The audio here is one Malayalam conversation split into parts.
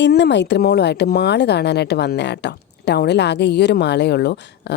ഇന്ന് മൈത്രിമോളുമായിട്ട് മാള് കാണാനായിട്ട് വന്നേട്ടോ. ടൗണിലാകെ ഈ ഒരു മാളേ ഉള്ളൂ.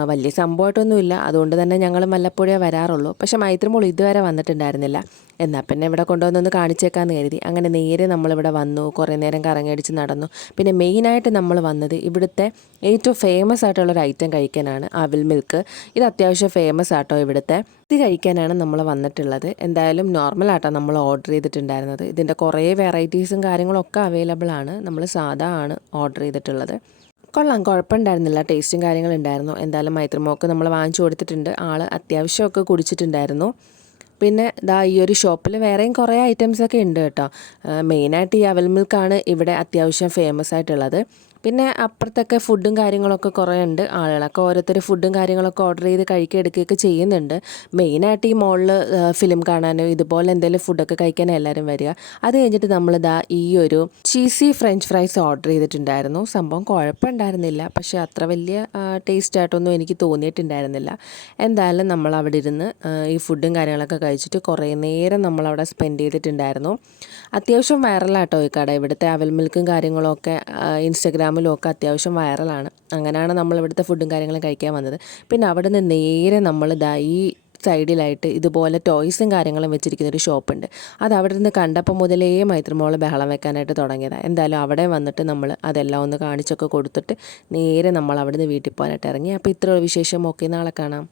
വലിയ സംഭവമായിട്ടൊന്നുമില്ല. അതുകൊണ്ട് തന്നെ ഞങ്ങൾ വല്ലപ്പോഴേ വരാറുള്ളൂ. പക്ഷേ മൈത്രിമോൾ ഇതുവരെ വന്നിട്ടുണ്ടായിരുന്നില്ല. എന്നാൽ പിന്നെ ഇവിടെ കൊണ്ടുവന്നൊന്ന് കാണിച്ചേക്കാമെന്ന് കരുതി. അങ്ങനെ നേരെ നമ്മളിവിടെ വന്നു. കുറേ നേരം കറങ്ങിയടിച്ച് നടന്നു. പിന്നെ മെയിനായിട്ട് നമ്മൾ വന്നത് ഇവിടുത്തെ ഏറ്റവും ഫേമസ് ആയിട്ടുള്ളൊരു ഐറ്റം കഴിക്കാനാണ്, അവിൽ മിൽക്ക്. ഇത് അത്യാവശ്യം ഫേമസ് ആട്ടോ ഇവിടുത്തെ. ഇത് കഴിക്കാനാണ് നമ്മൾ വന്നിട്ടുള്ളത്. എന്തായാലും നോർമൽ ആട്ടോ നമ്മൾ ഓർഡർ ചെയ്തിട്ടുണ്ടായിരുന്നത്. ഇതിൻ്റെ കുറേ വെറൈറ്റീസും കാര്യങ്ങളൊക്കെ അവൈലബിൾ ആണ്. നമ്മൾ സാധാ ആണ് ഓർഡർ ചെയ്തിട്ടുള്ളത്. കൊള്ളാം, കുഴപ്പമുണ്ടായിരുന്നില്ല. ടേസ്റ്റും കാര്യങ്ങളുണ്ടായിരുന്നു. എന്തായാലും മൈത്രിമോൾക്ക് നമ്മൾ വാങ്ങിച്ചു കൊടുത്തിട്ടുണ്ട്. ആൾ അത്യാവശ്യമൊക്കെ കുടിച്ചിട്ടുണ്ടായിരുന്നു. പിന്നെ ദാ ഈ ഒരു ഷോപ്പിൽ വേറെയും കുറേ ഐറ്റംസൊക്കെ ഉണ്ട് കേട്ടോ. മെയിനായിട്ട് ഈ അവൽ മിൽക്കാണ് ഇവിടെ അത്യാവശ്യം ഫേമസ് ആയിട്ടുള്ളത്. പിന്നെ അപ്പുറത്തൊക്കെ ഫുഡും കാര്യങ്ങളൊക്കെ കുറേ ഉണ്ട്. ആളുകളൊക്കെ ഓരോരുത്തർ ഫുഡും കാര്യങ്ങളൊക്കെ ഓർഡർ ചെയ്ത് കഴിക്കുക എടുക്കുകയൊക്കെ ചെയ്യുന്നുണ്ട്. മെയിനായിട്ട് ഈ മോളിൽ ഫിലിം കാണാനോ ഇതുപോലെ എന്തെങ്കിലും ഫുഡൊക്കെ കഴിക്കാനോ എല്ലാവരും വരിക. അത് കഴിഞ്ഞിട്ട് നമ്മളിതാ ഈ ഒരു ചീസി ഫ്രഞ്ച് ഫ്രൈസ് ഓർഡർ ചെയ്തിട്ടുണ്ടായിരുന്നു. സംഭവം കുഴപ്പമുണ്ടായിരുന്നില്ല, പക്ഷേ അത്ര വലിയ ടേസ്റ്റ് ആയിട്ടൊന്നും എനിക്ക് തോന്നിയിട്ടുണ്ടായിരുന്നില്ല. എന്തായാലും നമ്മൾ അവിടെ ഇരുന്ന് ഈ ഫുഡും കാര്യങ്ങളൊക്കെ കഴിച്ചിട്ട് കുറേ നേരം നമ്മളവിടെ സ്പെൻഡ് ചെയ്തിട്ടുണ്ടായിരുന്നു. അത്യാവശ്യം വൈറലാട്ടോ ഈ കട. ഇവിടുത്തെ അവൽ മിൽക്കും കാര്യങ്ങളൊക്കെ ഇൻസ്റ്റഗ്രാമിലും ഒക്കെ അത്യാവശ്യം വൈറലാണ്. അങ്ങനെയാണ് നമ്മൾ ഇവിടുത്തെ ഫുഡും കാര്യങ്ങളും കഴിക്കാൻ വന്നത്. പിന്നെ അവിടെ നിന്ന് നേരെ നമ്മൾ ഈ സൈഡിലായിട്ട് ഇതുപോലെ ടോയ്സും കാര്യങ്ങളും വെച്ചിരിക്കുന്നൊരു ഷോപ്പുണ്ട്. അത് അവിടെ നിന്ന് കണ്ടപ്പോൾ മുതലേ മൈത്രിമോള് ബഹളം വെക്കാനായിട്ട് തുടങ്ങിയതാണ്. എന്തായാലും അവിടെ വന്നിട്ട് നമ്മൾ അതെല്ലാം ഒന്ന് കാണിച്ചൊക്കെ കൊടുത്തിട്ട് നേരെ നമ്മൾ അവിടെ നിന്ന് വീട്ടിൽ പോകാനായിട്ട് ഇറങ്ങി. അപ്പോൾ ഇത്ര വിശേഷം. ഓക്കെ, നാളെ കാണാം.